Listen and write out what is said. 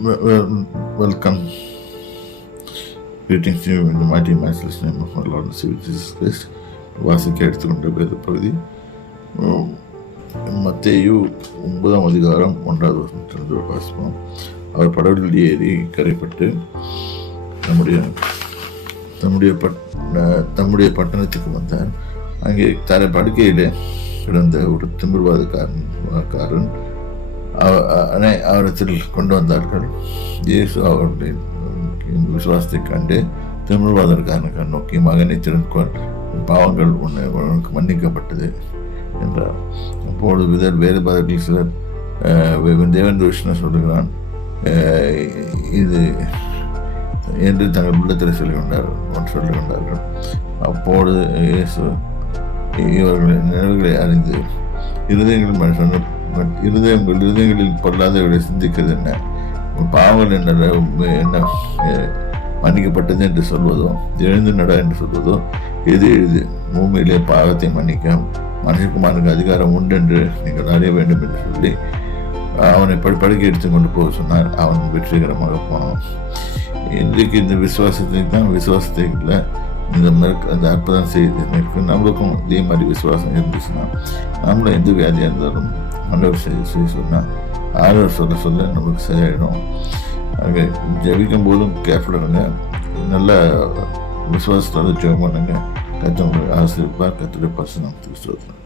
Welcome. Greetings to you in the mighty matchless name of our Lord and Savior Jesus Christ. வாசிக்க எடுத்துக்கொண்ட வேத பகுதி மத்தேயு 9ஆம் அதிகாரம் 1வது வசனத்திலிருந்து வாசிப்போம். அவர் படகுகளில் ஏறி கரைப்பட்டு தம்முடைய பட்டணத்துக்கு வந்தார். அங்கே படுக்கையிலே கிடந்த ஒரு திமிர்வாதக்காரன் அவரிடத்தில் கொண்டு வந்தார்கள். இயேசு அவருடைய விசுவாசத்தை கண்டு திமிர்வாதக்காரனுக்கு நோக்கி, மகனை திறன்கொள், பாவங்கள் உனக்கு மன்னிக்கப்பட்டது என்றார். அப்பொழுது வேறுபாடுகளில் சிலர் தேவன் விஷ்ணு சொல்லுகிறான் இது என்று தங்கள் உள்ளத்தில் சொல்லிக்கொண்டார்கள். அப்பொழுது இயேசு இவர்களின் நினைவுகளை அறிந்து இருதயங்களில் பொருளாதவர்களை சிந்திக்கிறது என்ன, பாவங்கள் என்ன மன்னிக்கப்பட்டது என்று சொல்வதோ, எழுந்து நட என்று சொல்வதோ எது பூமியிலே பாவத்தை மன்னிக்க மனுஷகுமாருக்கு அதிகாரம் உண்டு என்று நீங்கள் அறிய வேண்டும் என்று சொல்லி அவனை படுக்கை எடுத்துக்கொண்டு போக சொன்னார். அவன் வெற்றிகரமாக போனான். இன்றைக்கு இந்த விசுவாசத்தை இல்லை, அந்த அற்புதம் செய்து நம்மளுக்கும் இதே மாதிரி விசுவாசம் இருந்துச்சுன்னா, நம்மளும் எந்த வியாதியாக இருந்தாலும் ஆண்டவர் செய்ய சொன்னால் ஆண்டவர் சொல்ல நம்மளுக்கு சரியாயிடும். அங்கே ஜெபிக்கும் போதும் கேர்ஃபுல்லாக நல்ல விசுவாசத்தோட ஜெபம் பண்ணுங்க. கர்த்தர் உங்களுக்கு ஆசீர்வதிப்பார். கர்த்தருடைய பரிசுத்த நாமத்துக்கு ஸ்தோத்திரம்.